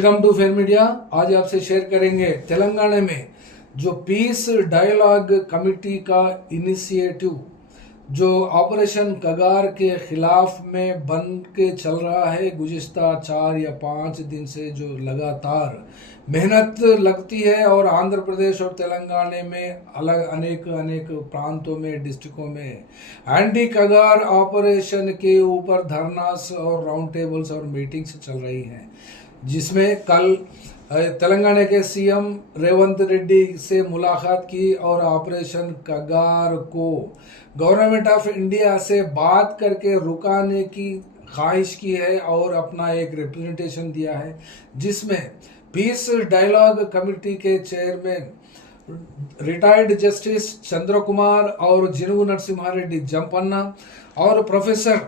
Welcome to fair media. आज आपसे share करेंगे तेलंगाना में जो पीस डायलॉग कमेटी का इनिशिएटिव जो ऑपरेशन कगार के खिलाफ में बन के चल रहा है। गुज़िश्ता 4 या 5 दिन से जो लगातार मेहनत लगती है और आंध्र प्रदेश और तेलंगाना में अलग अनेक प्रांतों में डिस्ट्रिक्टों में एंटी कगार ऑपरेशन के ऊपर धरनास और राउंड टेबल्स और मीटिंग्स चल रही हैं, जिसमें कल तेलंगाना के सीएम रेवंत रेड्डी से मुलाकात की और ऑपरेशन कगार को गवर्नमेंट ऑफ इंडिया से बात करके रुकाने की ख्वाहिश की है और अपना एक रिप्रेजेंटेशन दिया है, जिसमें पीस डायलॉग कमेटी के चेयरमैन रिटायर्ड जस्टिस चंद्र कुमार और जिनुगु नरसिम्हा रेड्डी जंपन्ना और प्रोफेसर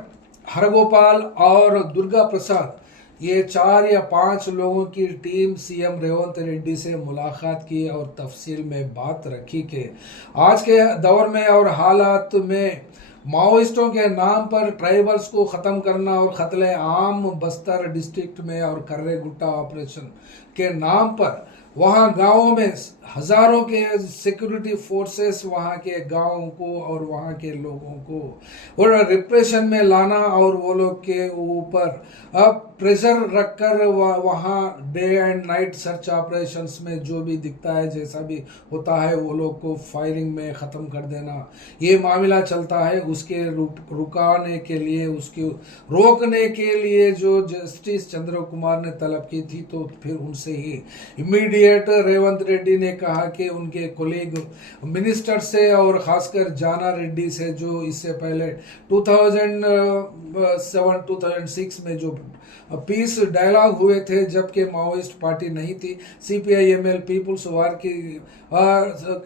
हरगोपाल और दुर्गा प्रसाद, ये 4 या 5 लोगों की टीम सीएम रेवंत रेड्डी से मुलाकात की और तफसील में बात रखी कि आज के दौर में और हालात में माओइस्टों के नाम पर ट्राइबल्स को ख़त्म करना और कत्ले आम बस्तर डिस्ट्रिक्ट में और कर्रे गुट्टा ऑपरेशन के नाम पर वहाँ गांवों में हज़ारों के सिक्योरिटी फोर्सेस वहाँ के गांवों को और वहाँ के लोगों को और रिप्रेशन में लाना और वो लोग के ऊपर अब प्रेशर रखकर वहाँ day and night search operations में जो भी दिखता है, जैसा भी होता है, वो लोग को फायरिंग में ख़त्म कर देना, ये मामला चलता है। उसके रुकाने के लिए, उसके रोकने के लिए जो जस्टिस चंद्र कुमार ने तलब की थी, तो फिर उनसे ही इमीडिएट रेवंत रेड्डी ने कहा कि उनके कोलीग मिनिस्टर से और खासकर जाना रेड्डी से, जो इससे पहले 2007-2006 में जो पीस डायलॉग हुए थे, जबकि माओइस्ट पार्टी नहीं थी, CPI-ML पीपुल्स वार की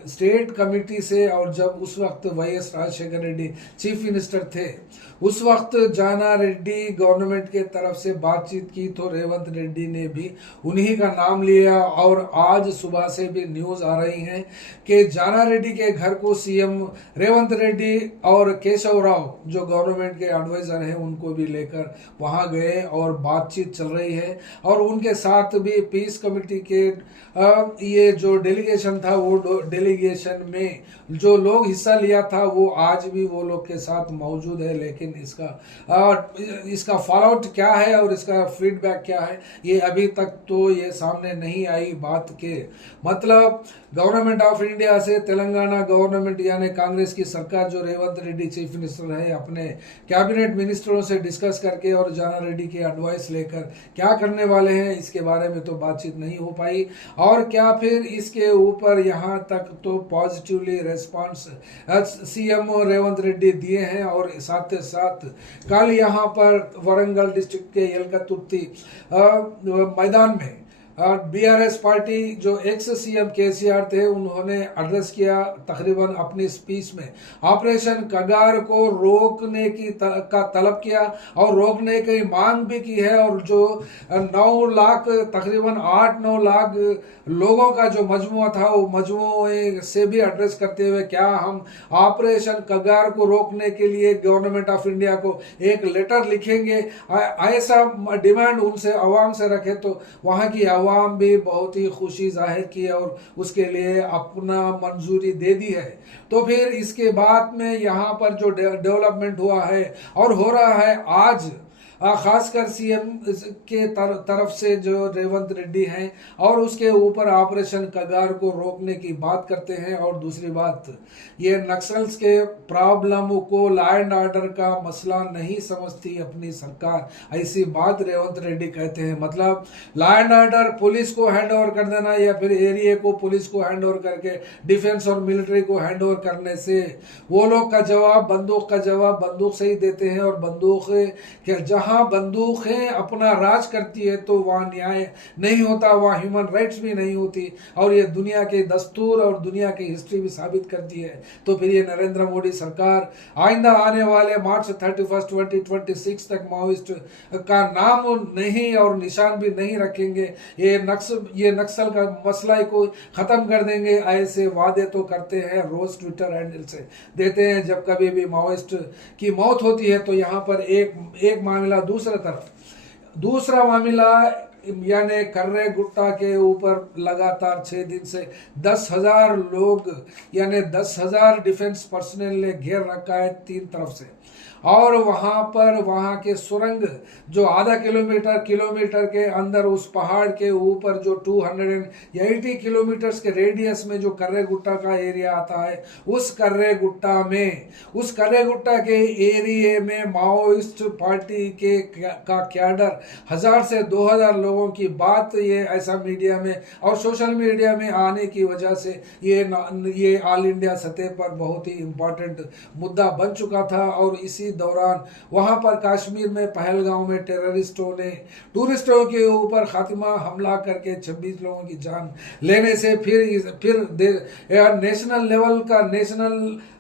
स्टेट कमेटी से, और जब उस वक्त YS Rajasekhar Reddy chief minister थे, उस वक्त जाना रेड्डी गवर्नमेंट के तरफ से बातचीत की तो रेवंत रेड्डी ने भी उन्हीं का नाम लिया। और आज सुबह से भी न्यूज़ आ रही हैं कि जाना रेड्डी के घर को सीएम रेवंत रेड्डी और केशव राव जो गवर्नमेंट के एडवाइज़र हैं उनको भी लेकर वहां गए और बातचीत चल रही है। और उनके साथ भी पीस कमेटी के ये जो डेलीगेशन था, वो डेलीगेशन में जो लोग हिस्सा लिया था वो आज भी वो लोग के साथ मौजूद है। लेकिन इसका फॉलोआउट क्या है और इसका फीडबैक क्या है, ये अभी तक तो ये सामने नहीं आई बात के। मतलब गवर्नमेंट ऑफ इंडिया से तेलंगाना गवर्नमेंट यानी कांग्रेस की सरकार, जो रेवंत रेड्डी चीफ मिनिस्टर है, अपने कैबिनेट मिनिस्टरों से डिस्कस करके और जाना रेड्डी की एडवाइस लेकर क्या करने वाले हैं, इसके बारे में तो बातचीत नहीं हो पाई। और क्या फिर इसके ऊपर यहाँ तक तो positively response CM Revanth Reddy दिए हैं। और साथ ही साथ कल यहाँ पर वरंगल डिस्ट्रिक्ट के यलकतुर्ती मैदान में BRS पार्टी जो एक्स सीएम KCR थे, उन्होंने एड्रेस किया तकरीबन अपनी स्पीच में ऑपरेशन कगार को रोकने की का तलब किया और रोकने की मांग भी की है। और जो 9 लाख तकरीबन 8-9 लाख लोगों का जो मजमुआ था, वो मजमुए से भी एड्रेस करते हुए क्या हम ऑपरेशन कगार को रोकने के लिए गवर्नमेंट ऑफ इंडिया को एक लेटर लिखेंगे, ऐसा डिमांड उनसे आवाम से रखे। तो वहाँ की आवाम भी बहुत ही खुशी जाहिर की और उसके लिए अपना मंजूरी दे दी है। तो फिर इसके बाद में यहाँ पर जो डेवलपमेंट हुआ है और हो रहा है आज, खासकर सीएम के तरफ से जो रेवंत रेड्डी हैं और उसके ऊपर ऑपरेशन कगार को रोकने की बात करते हैं। और दूसरी बात, ये नक्सल्स के प्रॉब्लम को लॉ एंड ऑर्डर का मसला नहीं समझती अपनी सरकार, ऐसी बात रेवंत रेड्डी कहते हैं। मतलब लॉ एंड ऑर्डर पुलिस को हैंड ओवर कर देना या फिर एरिया को पुलिस को हैंड ओवर करके डिफेंस और मिलिट्री को हैंड ओवर करने से वो लोग का जवाब, बंदूक का जवाब बंदूक से ही देते हैं। और बंदूक के जहाँ बंदूकें अपना राज करती है तो वहाँ न्याय नहीं होता, वहाँ ह्यूमन राइट्स भी नहीं होती। और ये दुनिया के दस्तूर और दुनिया की हिस्ट्री भी साबित करती है। तो फिर ये नरेंद्र मोदी सरकार आइंदा आने वाले मार्च 31, 2026 तक माओइस्ट का नाम नहीं और निशान भी नहीं रखेंगे। ये नक्सल का मसला को खत्म कर देंगे, ऐसे वादे तो करते हैं, रोज ट्विटर हैंडल से देते हैं। जब कभी भी माओइस्ट की मौत होती है तो यहाँ पर एक मामला दूसरा मामला यानी कर्रे गुट्टा के ऊपर लगातार 6 दिन से 10,000 लोग यानी 10,000 डिफेंस पर्सनल ने घेर रखा है 3 तरफ से। और वहाँ पर वहाँ के सुरंग जो आधा किलोमीटर के अंदर उस पहाड़ के ऊपर जो 280 किलोमीटर्स के रेडियस में जो कर्रे गुट्टा का एरिया आता है, उस कर्रे गुट्टा के एरिया में माओइस्ट पार्टी का कैडर 1000 से 2000 लोगों की बात ये ऐसा मीडिया में और सोशल मीडिया में आने की वजह से ये ऑल इंडिया सतह पर बहुत ही इम्पोर्टेंट मुद्दा बन चुका था। और इसी दौरान वहां पर कश्मीर में पहलगांव में टेररिस्टों ने टूरिस्टों के ऊपर खात्मा हमला करके 26 लोगों की जान लेने से फिर नेशनल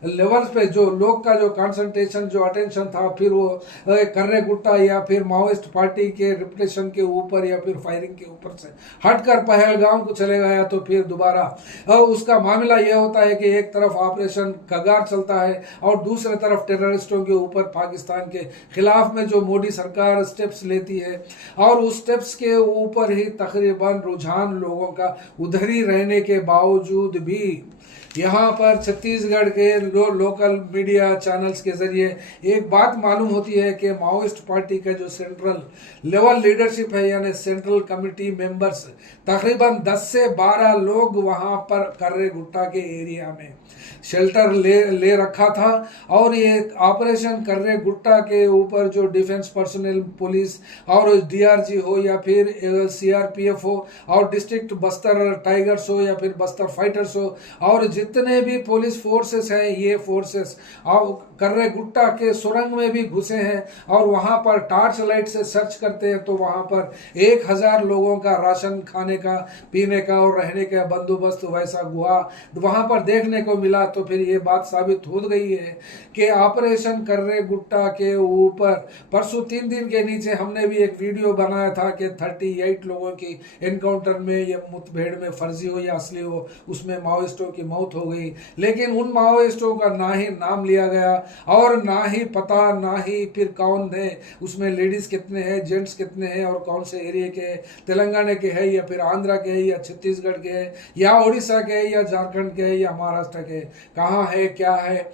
लेवल पे जो लोग का जो कंसंट्रेशन जो अटेंशन था, फिर वो कर्रे गुट्टा या फिर माओइस्ट पार्टी के रिपुटेशन के ऊपर या फिर फायरिंग के ऊपर से हटकर पहलगांव को चले गया। तो फिर दोबारा उसका मामला यह होता है कि एक तरफ ऑपरेशन कगार चलता है और दूसरी तरफ टेररिस्टों के ऊपर पाकिस्तान के खिलाफ में जो मोदी सरकार स्टेप्स लेती है, और उस स्टेप्स के ऊपर ही तकरीबन रुझान लोगों का उधर ही रहने के बावजूद भी यहाँ पर छत्तीसगढ़ के लोकल मीडिया चैनल्स के जरिए एक बात मालूम होती है कि माओइस्ट पार्टी का जो सेंट्रल लेवल लीडरशिप है यानी सेंट्रल कमेटी मेंबर्स तकरीबन 10 से 12 लोग वहाँ पर कर्रे गुट्टा के एरिया में शेल्टर ले रखा था। और ये ऑपरेशन कर्रे गुट्टा के ऊपर जो डिफेंस पर्सनल पुलिस और डीआरजी हो या फिर सीआरपीएफ हो और डिस्ट्रिक्ट बस्तर टाइगर्स हो या फिर बस्तर फाइटर्स हो और जितने भी पुलिस फोर्सेस हैं, ये फोर्सेस और कर्रे गुट्टा के सुरंग में भी घुसे हैं और वहां पर टार्च लाइट से सर्च करते हैं। तो वहां पर 1000 लोगों का राशन खाने का, पीने का और रहने का बंदोबस्त वैसा हुआ वहां पर देखने को मिला। तो फिर ये बात साबित हो गई है कि ऑपरेशन कर्रे गुट्टा के ऊपर परसों 3 दिन के नीचे हमने भी एक वीडियो बनाया था कि 38 लोगों की एनकाउंटर में या मुठभेड़ में, फर्जी हो या असली हो, उसमें माओइस्टों की मौत हो गई। लेकिन उन माओइस्टों का ना ही नाम लिया गया और ना ही पता, ना ही फिर कौन है उसमें, लेडीज कितने हैं, जेंट्स कितने हैं और कौन से एरिया के हैं, तेलंगाना के हैं या फिर आंध्रा के हैं या छत्तीसगढ़ के हैं या उड़ीसा के हैं या झारखंड के हैं या महाराष्ट्र के, कहाँ है क्या है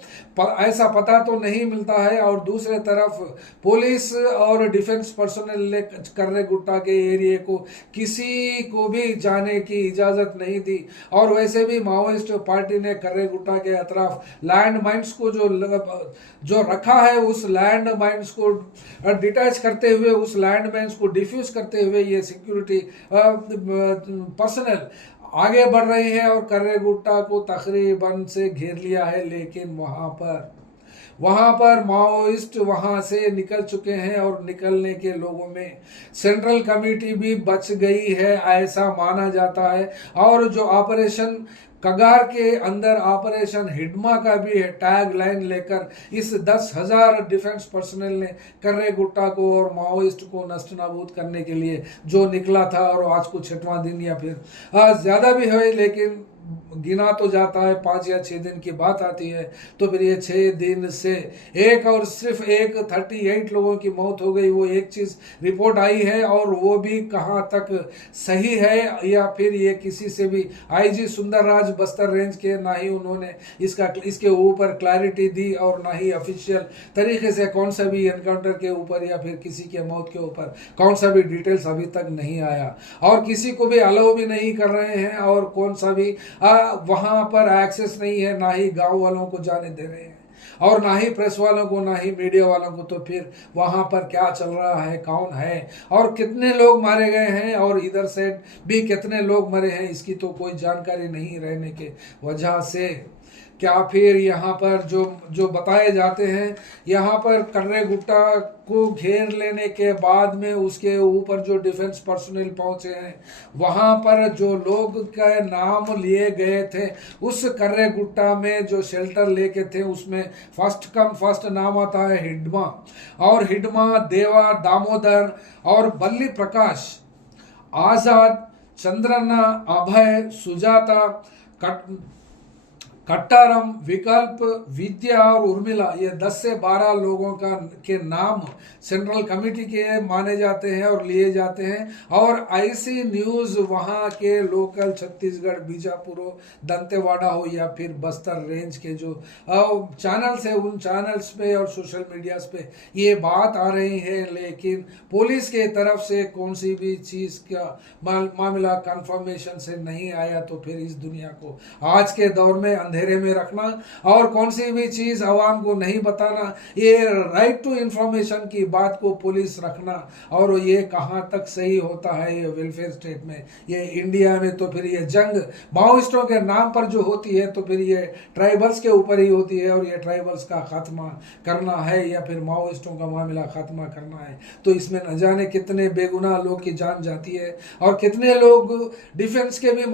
ऐसा पता तो नहीं मिलता है। और दूसरे तरफ पुलिस और डिफेंस पर्सनल ने कर्रे गुट्टा के एरिया को किसी को भी जाने की इजाजत नहीं दी। और वैसे भी माओइस्ट पार्टी ने कर्रे गुट्टा के अतराफ लैंड माइंस को जो रखा है, उस लैंड माइंस को डिटैच करते हुए, उस लैंड माइंस को डिफ्यूज करते हुए ये सिक्योरिटी पर्सनल आगे बढ़ रही है और कर्रे गुट्टा को तकरीबन से घेर लिया है। लेकिन वहां पर माओइस्ट वहां से निकल चुके हैं और निकलने के लोगों में सेंट्रल कमेटी भी बच गई है ऐसा माना जाता है। और जो ऑपरेशन कगार के अंदर ऑपरेशन हिडमा का भी है टैग लाइन लेकर इस 10,000 डिफेंस पर्सनल ने कर्रे गुट्टा को और माओइस्ट को नष्टनाबूद करने के लिए जो निकला था। और आज को 6वां दिन या फिर ज्यादा भी है, लेकिन गिना तो जाता है 5 या 6 दिन की बात आती है। तो फिर ये 6 दिन से सिर्फ 38 लोगों की मौत हो गई। वो एक चीज रिपोर्ट आई है और वो भी कहाँ तक सही है या फिर ये किसी से भी, आईजी सुंदरराज बस्तर रेंज के, ना ही उन्होंने इसके ऊपर क्लैरिटी दी और ना ही ऑफिशियल तरीके से कौन सा भी एनकाउंटर के ऊपर या फिर किसी के मौत के ऊपर कौन सा भी डिटेल्स अभी तक नहीं आया और किसी को भी अलाउ भी नहीं कर रहे हैं और कौन सा भी वहां पर एक्सेस नहीं है, ना ही गांव वालों को जाने दे रहे हैं और ना ही प्रेस वालों को, ना ही मीडिया वालों को। तो फिर वहां पर क्या चल रहा है, कौन है और कितने लोग मारे गए हैं और इधर से भी कितने लोग मरे हैं, इसकी तो कोई जानकारी नहीं रहने के वजह से क्या फिर यहाँ पर जो बताए जाते हैं, यहाँ पर कर्रे गुट्टा को घेर लेने के बाद में उसके ऊपर जो डिफेंस पर्सनल पहुंचे हैं, वहां पर जो लोग का नाम लिए गए थे उस कर्रे गुट्टा में जो शेल्टर लेके थे उसमें फर्स्ट कम फर्स्ट नाम आता है हिडमा। और हिडमा, देवा, दामोदर और बल्ली प्रकाश, आजाद, चंद्रना, अभय, सुजाता, कट्टारम, विकल्प, विद्या और उर्मिला, ये 10 से 12 लोगों के नाम सेंट्रल कमेटी के माने जाते हैं और लिए जाते हैं। और ऐसी न्यूज़ वहाँ के लोकल छत्तीसगढ़, बीजापुर, दंतेवाड़ा हो या फिर बस्तर रेंज के जो चैनल्स है, उन चैनल्स पे और सोशल मीडियाज पे ये बात आ रही है। लेकिन पुलिस के तरफ से कौन सी भी चीज़ का मामला कंफर्मेशन से नहीं आया। तो फिर इस दुनिया को आज के दौर में अंधेरे में रखना और कौन सी भी चीज आवाम को नहीं बताना, ये राइट टू इंफॉर्मेशन की बात को पुलिस रखना, और ये कहां तक सही होता है ये वेलफेयर स्टेट में, ये इंडिया में। तो फिर ये जंग माओइस्टों के नाम पर जो होती है तो फिर ये ट्राइबल्स के ऊपर ही होती है, और ये ट्राइबल्स का खात्मा करना है या फिर माओइस्टों का मामला खात्मा करना है। तो इसमें न जाने कितने बेगुनाह लोग की जान जाती है और कितने लोग डिफेंस के भी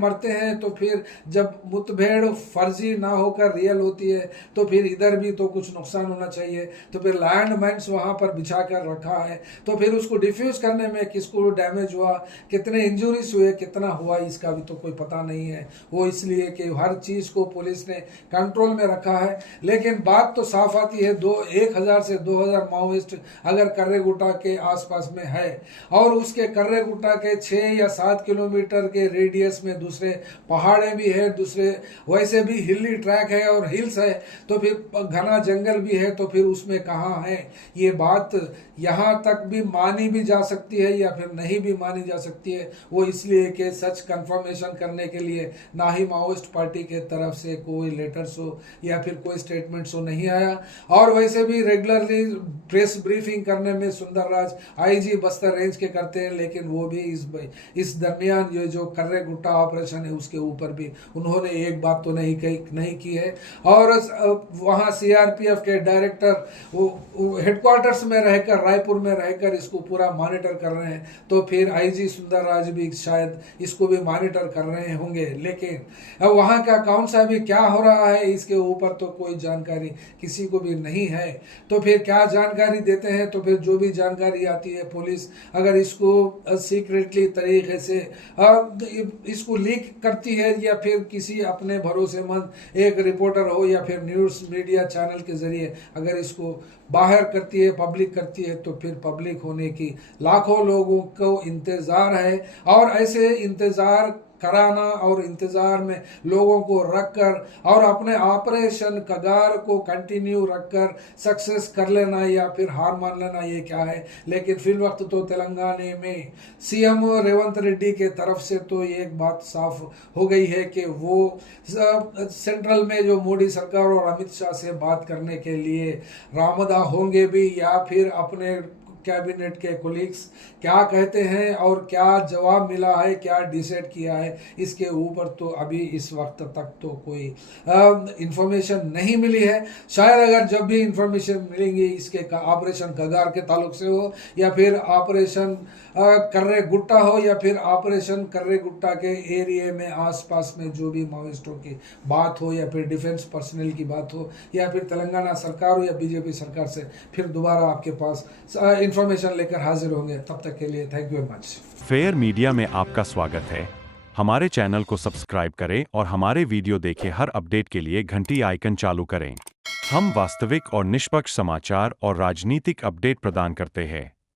मरते हैं। तो फिर जब मुठभेड़ फर्जी ना होकर रियल होती है तो फिर इधर भी तो कुछ नुकसान होना चाहिए। तो फिर लैंड माइन्स वहां पर बिछा कर रखा है, तो फिर उसको डिफ्यूज करने में किसको डैमेज हुआ, कितने इंजुरीज हुए, कितना हुआ, इसका भी तो कोई पता नहीं है। वो इसलिए कि हर चीज को पुलिस ने कंट्रोल में रखा है। लेकिन बात तो साफ आती है, 1000 से 2000 माओइस्ट अगर कर्रेगुट्टा के आसपास में है और उसके कर्रेगुट्टा के 6 या 7 किलोमीटर के रेडियस में दूसरे पहाड़े भी है, दूसरे वैसे भी हिली ट्रैक है और हिल्स है, तो फिर घना जंगल भी है, तो फिर उसमें कहाँ है। ये बात यहाँ तक भी मानी भी जा सकती है या फिर नहीं भी मानी जा सकती है। वो इसलिए कि सच कंफर्मेशन करने के लिए ना ही माओइस्ट पार्टी के तरफ से कोई लेटर्स हो या फिर कोई स्टेटमेंट्स हो नहीं आया। और वैसे भी रेगुलरली प्रेस ब्रीफिंग करने में सुंदरराज आईजी बस्तर रेंज के करते हैं, लेकिन वो भी इस दरमियान ये जो कर्रेगुट्टा ऑपरेशन है उसके ऊपर भी उन्होंने एक बात तो नहीं की है। और वहाँ सीआरपीएफ के डायरेक्टर वो हेडक्वार्टर्स में रहकर, रायपुर में रहकर इसको पूरा मॉनिटर कर रहे हैं। तो फिर आईजी सुंदरराज भी शायद इसको भी मॉनिटर कर रहे होंगे, लेकिन वहाँ का कौन सा भी क्या हो रहा है इसके ऊपर तो कोई जानकारी किसी को भी नहीं है। तो फिर क्या जानकारी देते हैं, तो फिर जो भी जानकारी आती है पुलिस अगर इसको सीक्रेटली तरीके से इसको लीक करती है या फिर किसी अपने भरोसेमंद एक रिपोर्टर हो या फिर न्यूज़ मीडिया चैनल के जरिए अगर इसको बाहर करती है, पब्लिक करती है, तो फिर पब्लिक होने की लाखों लोगों को इंतज़ार है। और ऐसे इंतज़ार कराना और इंतज़ार में लोगों को रखकर और अपने ऑपरेशन कगार को कंटिन्यू रखकर सक्सेस कर लेना या फिर हार मान लेना, ये क्या है। लेकिन फिल वक्त तो तेलंगाना में सीएम रेवंत रेड्डी के तरफ से तो ये एक बात साफ हो गई है कि वो सेंट्रल में जो मोदी सरकार और अमित शाह से बात करने के लिए रामदा होंगे भी, या फिर अपने कैबिनेट के कोलीग्स क्या कहते हैं और क्या जवाब मिला है, क्या डिसाइड किया है, इसके ऊपर तो अभी इस वक्त तक तो कोई इंफॉर्मेशन नहीं मिली है। शायद अगर जब भी इंफॉर्मेशन मिलेंगी इसके ऑपरेशन कगार के ताल्लुक से हो या फिर ऑपरेशन कर्रेगुट्टा हो या फिर ऑपरेशन कर्रेगुट्टा के एरिया में आसपास में जो भी माओइस्टों की बात हो या फिर डिफेंस पर्सनल की बात हो या फिर तेलंगाना सरकार हो या बीजेपी सरकार से फिर दोबारा आपके पास इंफॉर्मेशन लेकर हाजिर होंगे। तब तक के लिए thank you very much. Fair media में आपका स्वागत है। हमारे चैनल को सब्सक्राइब करें और हमारे वीडियो देखें। हर अपडेट के लिए घंटी आइकन चालू करें। हम वास्तविक और निष्पक्ष समाचार और राजनीतिक अपडेट प्रदान करते हैं।